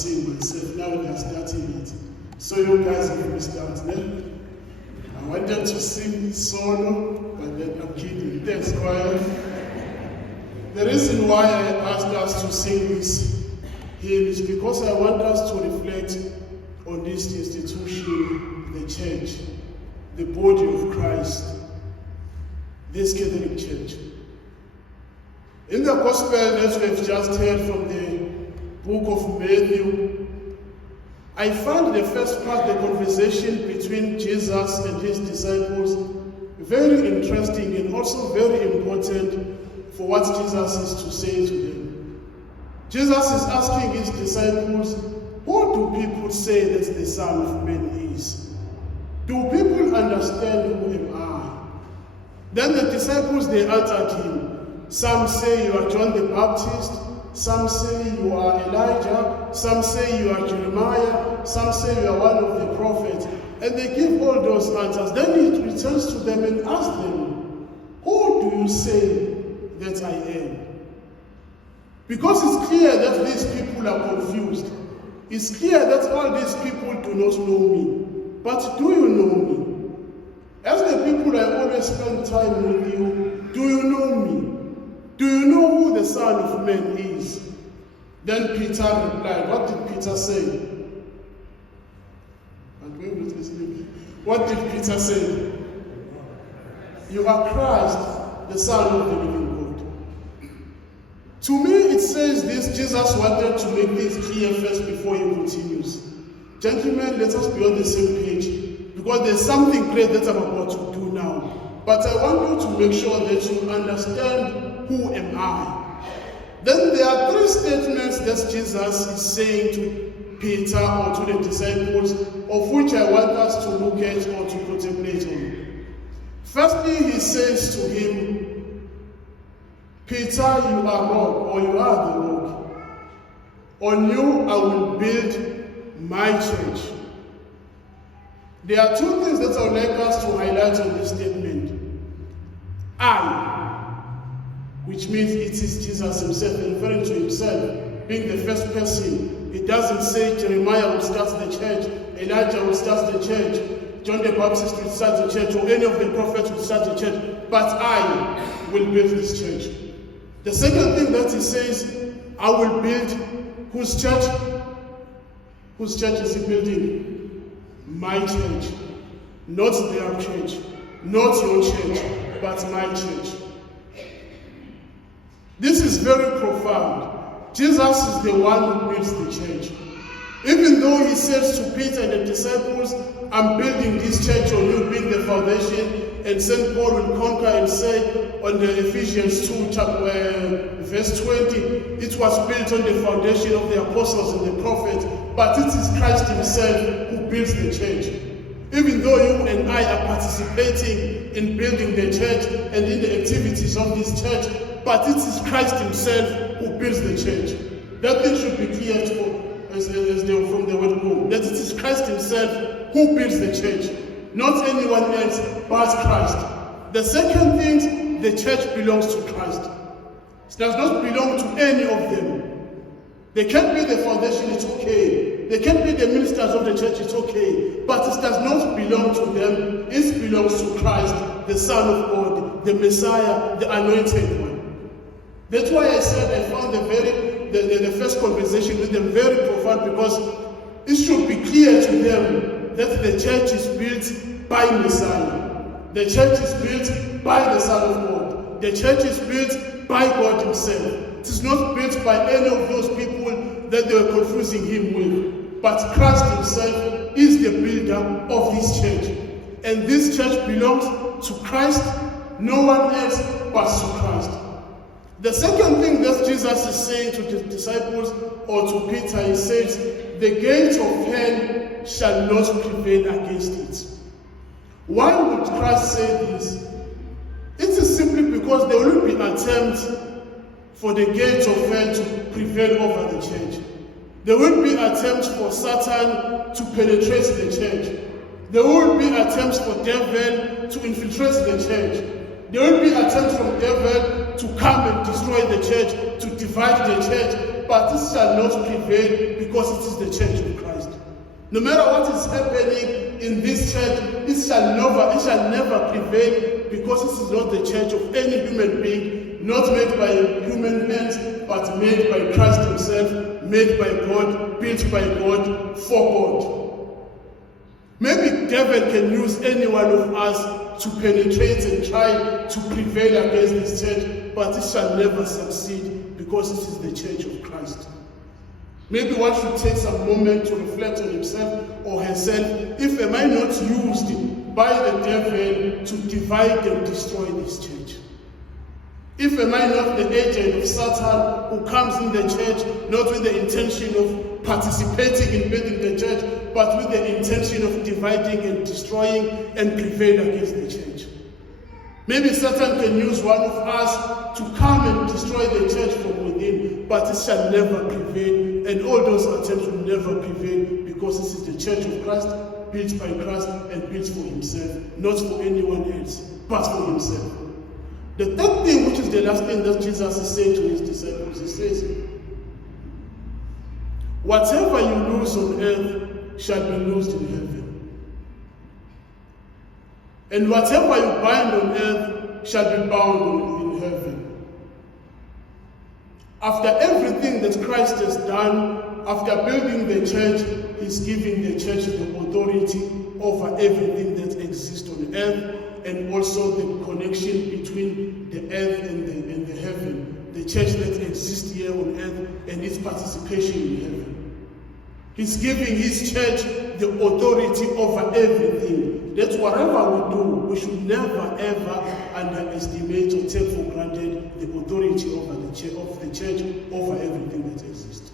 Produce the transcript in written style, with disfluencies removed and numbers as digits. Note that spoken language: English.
sing myself. Now we are starting it. So you guys have missed out. I wanted to sing solo, but then I'm kidding. Thanks, choir. The reason why I asked us to sing this hymn is because I want us to reflect on this institution, the church, the body of Christ, this Catholic Church. In the Gospel that we have just heard from the book of Matthew, I found the first part, the conversation between Jesus and his disciples, very interesting and also very important for what Jesus is to say to them. Jesus is asking his disciples, who do people say that the Son of Man is? Do people understand who am I? Then the disciples, they answered him. Some say you are John the Baptist, some say you are Elijah, some say you are Jeremiah, some say you are one of the prophets. And they give all those answers. Then he returns to them and asks them, who do you say that I am? Because it's clear that these people are confused. It's clear that all these people do not know me. But do you know me? As the people I always spend time with you, do you know me? Do you know who the Son of Man is? Then Peter replied. What did Peter say? What did Peter say? You are Christ, the Son of the living God. To me, it says this, Jesus wanted to make this clear first before he continues. Gentlemen, let us be on the same page, because there's something great that I'm about to do now. But I want you to make sure that you understand who am I. Then there are three statements that Jesus is saying to Peter or to the disciples, of which I want us to look at or to contemplate on. Firstly, he says to him, Peter, you are rock, or you are the rock. On you I will build my church. There are two things that I would like us to highlight on this statement. I, which means it is Jesus himself, referring to himself, being the first person. It doesn't say Jeremiah will start the church, Elijah will start the church, John the Baptist will start the church, or any of the prophets will start the church, but I will build this church. The second thing that he says, I will build whose church? Whose church is he building? My church. Not their church, not your church, but my church. This is very profound. Jesus is the one who builds the church. Even though he says to Peter and the disciples, I'm building this church on you being the foundation, and St. Paul will conquer and say on the Ephesians 2, verse 20, it was built on the foundation of the apostles and the prophets, but it is Christ himself who builds the church. Even though you and I are participating in building the church and in the activities of this church, but it is Christ himself who builds the church. That thing should be clear from the word go. That it is Christ himself who builds the church, not anyone else but Christ. The second thing, the church belongs to Christ. It does not belong to any of them. They can't be the foundation, it's okay. They can't be the ministers of the church, it's okay. But it does not belong to them. It belongs to Christ, the Son of God, the Messiah, the Anointed One. That's why I said I found the first conversation with them very profound, because it should be clear to them that the church is built by Messiah. The church is built by the Son of God. The church is built by God himself. It is not built by any of those people that they were confusing him with. But Christ himself is the builder of this church. And this church belongs to Christ, no one else but to Christ. The second thing that Jesus is saying to the disciples or to Peter, he says, the gates of hell shall not prevail against it. Why would Christ say this? It is simply because there will be attempts for the gates of hell to prevail over the church. There will be attempts for Satan to penetrate the church. There will be attempts for devil to infiltrate the church. There will be attempts from devil to come and destroy the church, to divide the church. but this shall not prevail because it is the church of Christ. No matter what is happening in this church, it shall never prevail because this is not the church of any human being, not made by human hands, but made by Christ himself, made by God, built by God, for God. Maybe devil can use any one of us to penetrate and try to prevail against this church, but it shall never succeed because it is the church of Christ. Maybe one should take some moment to reflect on himself or herself. If am I not used by the devil to divide and destroy this church? If am I not the agent of Satan who comes in the church not with the intention of participating in building the church, but with the intention of dividing and destroying and prevail against the church? Maybe Satan can use one of us to come and destroy the church from within, but it shall never prevail, and all those attempts will never prevail because this is the church of Christ, built by Christ and built for himself, not for anyone else, but for himself. The third thing, which is the last thing that Jesus is saying to his disciples, he says, whatever you lose on earth shall be loosed in heaven. And whatever you bind on earth shall be bound in heaven. After everything that Christ has done, after building the church, he's giving the church the authority over everything that exists on earth, and also the connection between the earth and the heaven, the church that exists here on earth and its participation in heaven. He's giving his church the authority over everything. That whatever we do, we should never ever underestimate or take for granted the authority over the church over everything that exists.